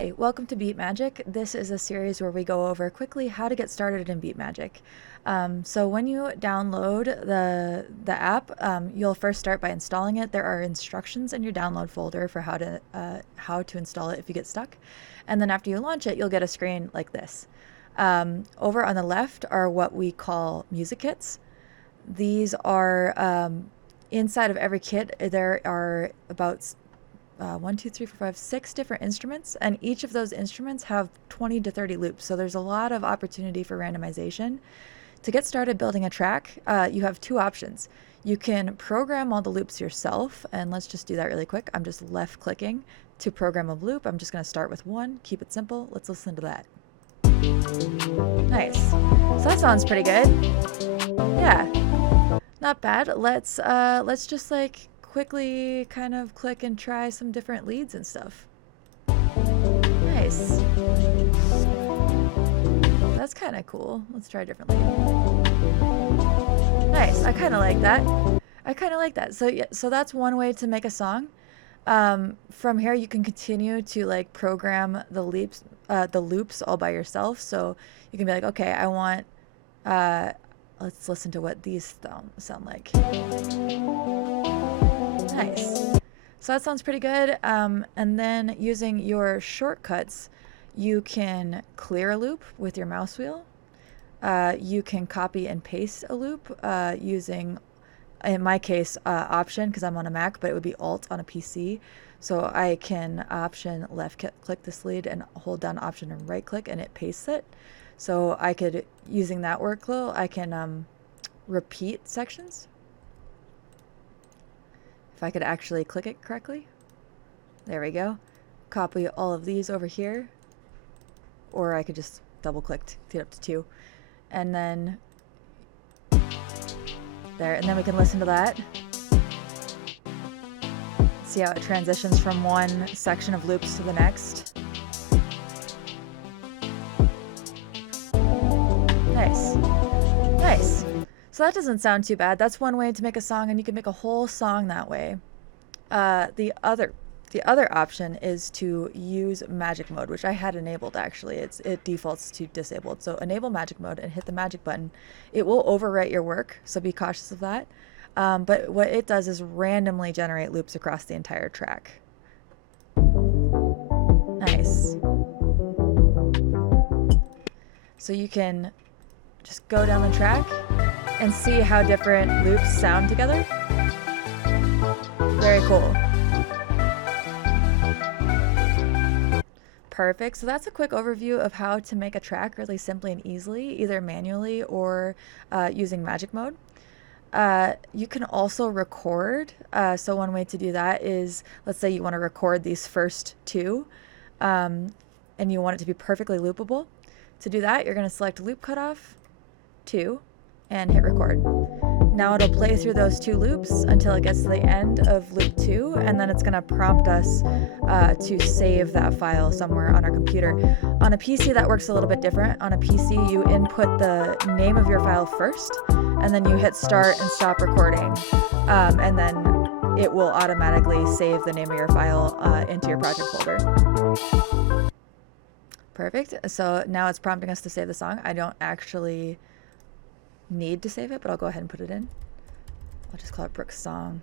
Hi, welcome to Beat Magic. This is a series where we go over quickly how to get started in Beat Magic. So when you download the app, you'll first start by installing it. There are instructions in your download folder for how to install it if you get stuck. And then after you launch it, you'll get a screen like this. Over on the left are what we call music kits. These are inside of every kit. There are about 6 different instruments, and each of those instruments have 20 to 30 loops. So there's a lot of opportunity for randomization. To get started building a track, you have two options. You can program all the loops yourself, and let's just do that really quick. I'm just left clicking to program a loop. I'm just going to start with one, keep it simple. Let's listen to that. Nice. So that sounds pretty good. Yeah, not bad. Let's just like quickly kind of click and try some different leads and stuff. Nice. That's kind of cool. Let's try a different lead. Nice. I kind of like that. So yeah, so that's one way to make a song. From here you can continue to like program the loops all by yourself. So you can be like, okay, I want let's listen to what these sound like. Nice. So that sounds pretty good. And then using your shortcuts, you can clear a loop with your mouse wheel. You can copy and paste a loop using, in my case, Option, because I'm on a Mac, but it would be Alt on a PC. So I can Option left click this lead and hold down Option and right click, and it pastes it. So I could, using that workflow, I can repeat sections. If I could actually click it correctly. There we go. Copy all of these over here. Or I could just double click to get up to 2. And then there, and then we can listen to that. See how it transitions from one section of loops to the next. Nice. Nice. So that doesn't sound too bad. That's one way to make a song, and you can make a whole song that way. The other option is to use magic mode, which I had enabled actually. It defaults to disabled. So enable magic mode and hit the magic button. It will overwrite your work, so be cautious of that. But what it does is randomly generate loops across the entire track. Nice. So you can just go down the track and see how different loops sound together. Very cool. Perfect. So that's a quick overview of how to make a track really simply and easily, either manually or using magic mode. You can also record. So one way to do that is, let's say you want to record these first two, and you want it to be perfectly loopable. To do that, you're going to select loop cutoff 2 and hit record. Now it'll play through those 2 loops until it gets to the end of loop 2, and then it's going to prompt us to save that file somewhere on our computer. On a PC, that works a little bit different. On a PC, you input the name of your file first, and then you hit start and stop recording, and then it will automatically save the name of your file into your project folder. Perfect. So now it's prompting us to save the song. I don't actually need to save it, but I'll go ahead and put it in. I'll just call it Brooke's song.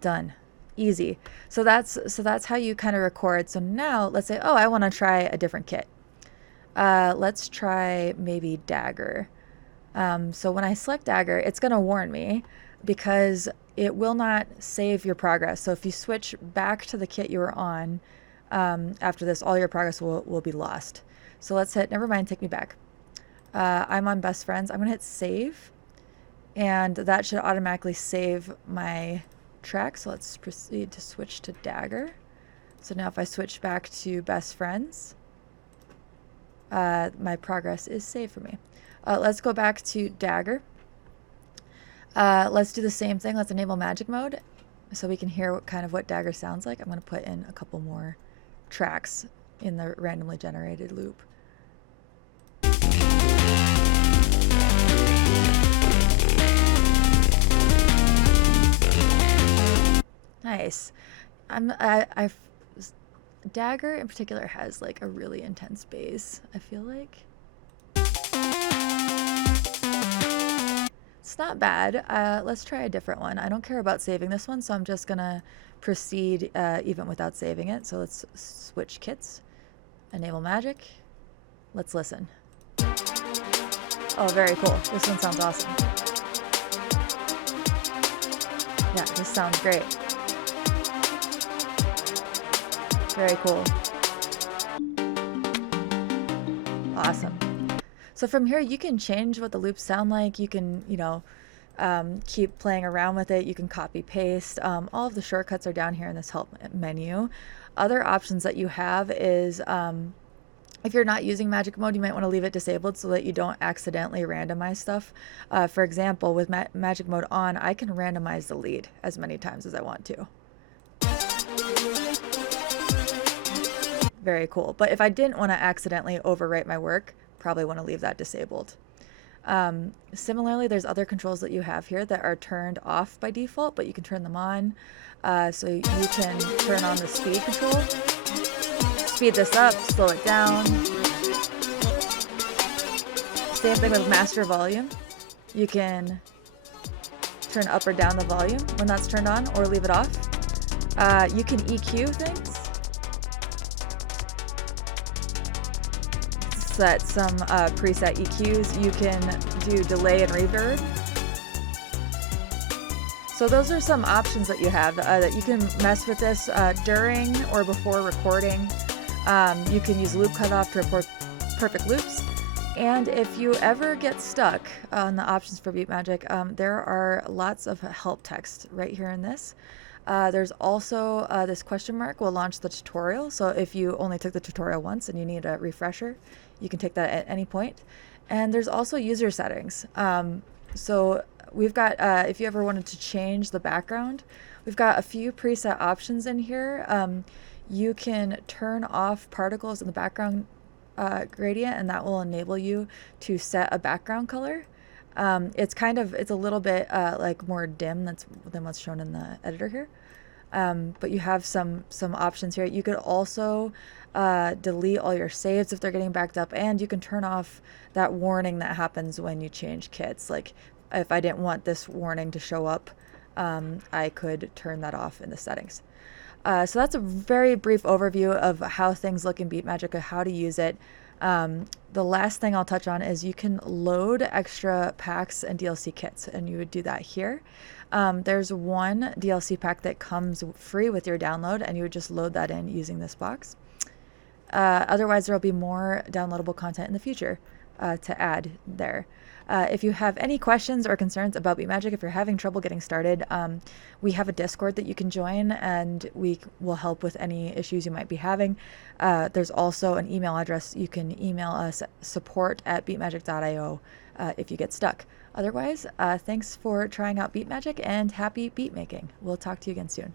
Done. Easy. So that's how you kind of record. So now let's say, oh, I want to try a different kit. Let's try maybe Dagger. So when I select Dagger, it's going to warn me because it will not save your progress. So if you switch back to the kit you were on, after this, all your progress will be lost. So let's hit, never mind, take me back. I'm on Best Friends. I'm going to hit save, and that should automatically save my track. So let's proceed to switch to Dagger. So now if I switch back to Best Friends, my progress is saved for me. Let's go back to Dagger. Let's do the same thing. Let's enable magic mode so we can hear what Dagger sounds like. I'm going to put in a couple more tracks in the randomly generated loop. Nice. I Dagger in particular has like a really intense bass, I feel like. It's not bad. Let's try a different one. I don't care about saving this one, so I'm just gonna proceed even without saving it. So let's switch kits, enable magic. Let's listen. Oh, very cool. This one sounds awesome. Yeah, this sounds great. Very cool. Awesome. So from here, you can change what the loops sound like. You can, keep playing around with it. You can copy paste. All of the shortcuts are down here in this help menu. Other options that you have is if you're not using magic mode, you might want to leave it disabled so that you don't accidentally randomize stuff. For example, with magic mode on, I can randomize the lead as many times as I want to. Very cool. But if I didn't want to accidentally overwrite my work, probably want to leave that disabled. Similarly, there's other controls that you have here that are turned off by default, but you can turn them on. So you can turn on the speed control, speed this up, slow it down. Same thing with master volume. You can turn up or down the volume when that's turned on, or leave it off. You can EQ things. Set some preset EQs. You can do delay and reverb. So those are some options that you have that you can mess with this during or before recording. You can use loop cutoff to report perfect loops. And if you ever get stuck on the options for Beatmagic, there are lots of help text right here in this. There's also this question mark will launch the tutorial. So if you only took the tutorial once and you need a refresher, you can take that at any point. And there's also user settings. So we've got, if you ever wanted to change the background, we've got a few preset options in here. You can turn off particles in the background gradient, and that will enable you to set a background color. It's a little bit like more dim than what's shown in the editor here. But you have some options here. You could also delete all your saves if they're getting backed up, and you can turn off that warning that happens when you change kits. Like if I didn't want this warning to show up, I could turn that off in the settings. So that's a very brief overview of how things look in Beatmagic and how to use it. The last thing I'll touch on is you can load extra packs and DLC kits, and you would do that here. There's one DLC pack that comes free with your download, and you would just load that in using this box. Otherwise, there will be more downloadable content in the future to add there. If you have any questions or concerns about Beatmagic, if you're having trouble getting started, we have a Discord that you can join, and we will help with any issues you might be having. There's also an email address. You can email us support@beatmagic.io if you get stuck. Otherwise, thanks for trying out Beatmagic, and happy beat making. We'll talk to you again soon.